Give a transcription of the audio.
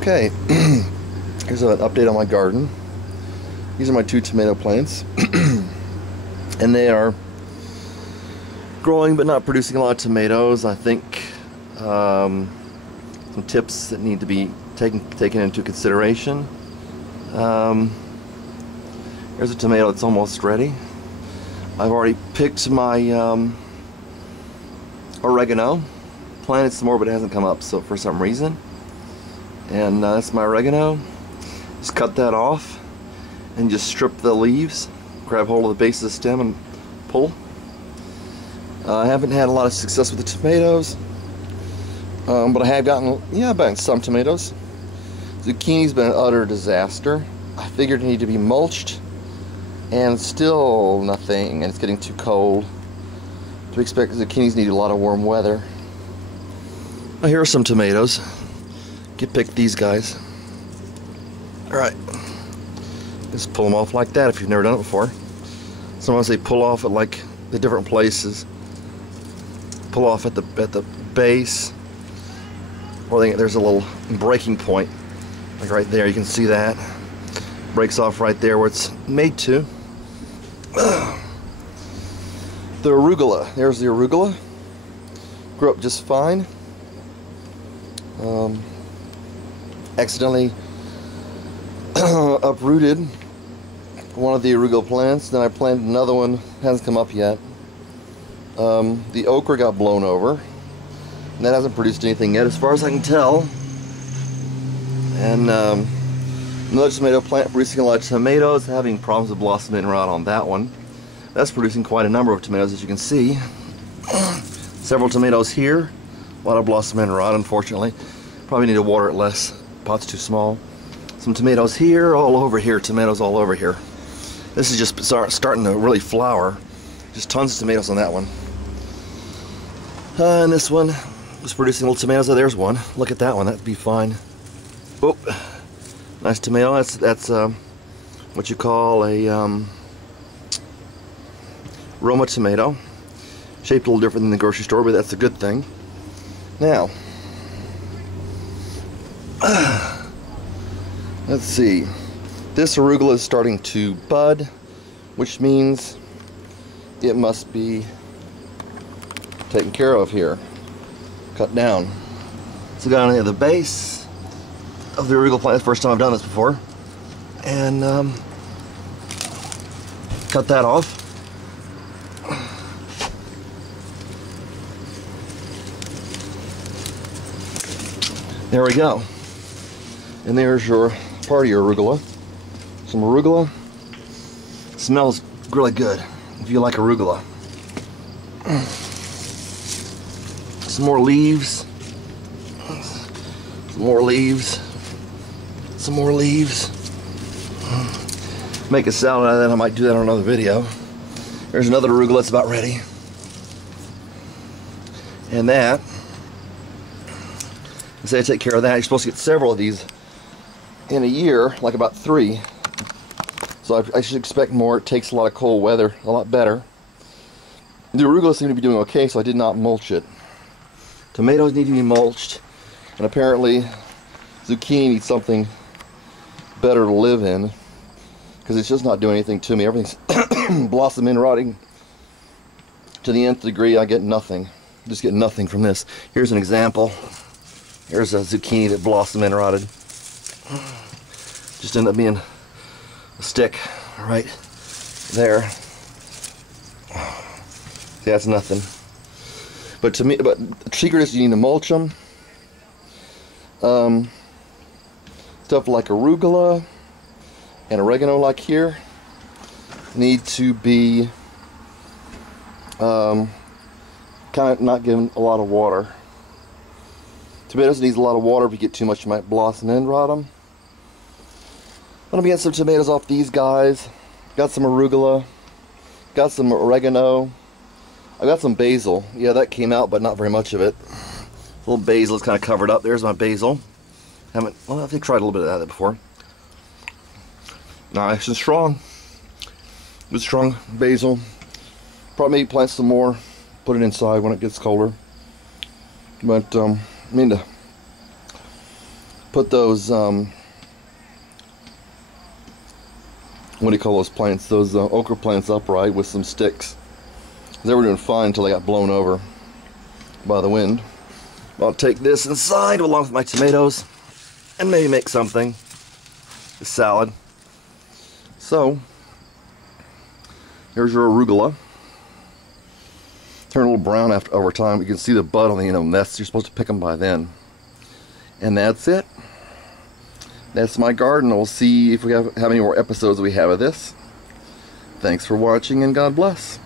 Okay, here's an update on my garden. These are my 2 tomato plants, and they are growing but not producing a lot of tomatoes. I think some tips that need to be taken into consideration. Here's a tomato that's almost ready. I've already picked my oregano. Planted some more, but it hasn't come up so for some reason. And that's my oregano. Just cut that off and just strip the leaves. Grab hold of the base of the stem and pull. I haven't had a lot of success with the tomatoes, but I have gotten some tomatoes. Zucchini's been an utter disaster. I figured it needed to be mulched, and still nothing, and it's getting too cold to expect. Zucchinis need a lot of warm weather. Now here are some tomatoes. Pick these guys. Alright, just pull them off like that if you've never done it before. Sometimes they pull off at like the different places. Pull off at the base, or there's a little breaking point, like right there. You can see that breaks off right there where it's made to. The arugula. There's the arugula. Grew up just fine. Accidentally uprooted one of the arugula plants. Then I planted another one. Hasn't come up yet. The okra got blown over, and that hasn't produced anything yet as far as I can tell. And another tomato plant producing a lot of tomatoes, having problems with blossom and rot on that one. That's producing quite a number of tomatoes, as you can see. Several tomatoes here, a lot of blossom and rot, unfortunately. Probably need to water it less. Pot's too small. Some tomatoes here, all over here, tomatoes all over here. This is just starting to really flower. Just tons of tomatoes on that one. And this one was producing little tomatoes. Oh, there's one. Look at that one. That'd be fine. Oh, nice tomato. That's what you call a Roma tomato. Shaped a little different than the grocery store, but that's a good thing. Now, let's see. This arugula is starting to bud, which means it must be taken care of here. Cut down. So got on the base of the arugula plant. First time I've done this before. And cut that off. There we go. And there's your part of your arugula. Some arugula. Smells really good if you like arugula. Some more leaves. Some more leaves. Some more leaves. Make a salad out of that. I might do that on another video. There's another arugula that's about ready. And that, say I take care of that. You're supposed to get several of these in a year, like about 3. So I should expect more. It takes a lot of cold weather, a lot better. The arugula seem to be doing okay, so I did not mulch it. Tomatoes need to be mulched, and apparently zucchini needs something better to live in, because it's just not doing anything to me. Everything's blossoming, rotting to the nth degree. I get nothing. Just get nothing from this. Here's an example. Here's a zucchini that blossomed and rotted. Just ended up being a stick right there. See, that's nothing. But to me, the secret is you need to mulch them. Stuff like arugula and oregano, like here, need to be kind of not given a lot of water. Tomatoes needs a lot of water. If you get too much, you might blossom and rot them. I'm gonna be getting some tomatoes off these guys. Got some arugula. Got some oregano. I got some basil. Yeah, that came out, but not very much of it. A little basil is kind of covered up. There's my basil. Well, I think I tried a little bit of that before. Nice and strong. Good strong basil. Probably maybe plant some more. Put it inside when it gets colder. But I mean, put those what do you call those plants? Those okra plants upright with some sticks. They were doing fine until they got blown over by the wind. I'll take this inside along with my tomatoes and maybe make something, a salad. So here's your arugula. Turn a little brown over time. You can see the bud on the end of them. You're supposed to pick them by then. And that's it. That's my garden. We'll see if we have how many more episodes we have of this. Thanks for watching, and God bless.